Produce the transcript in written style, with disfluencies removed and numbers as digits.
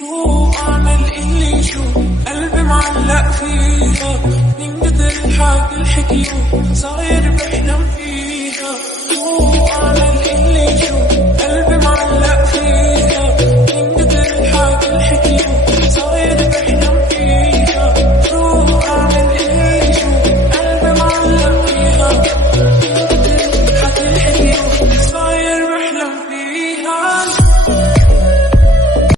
شو أعمل اللي شو قلبي معلق فيها من قدر الحكي الحكي صاير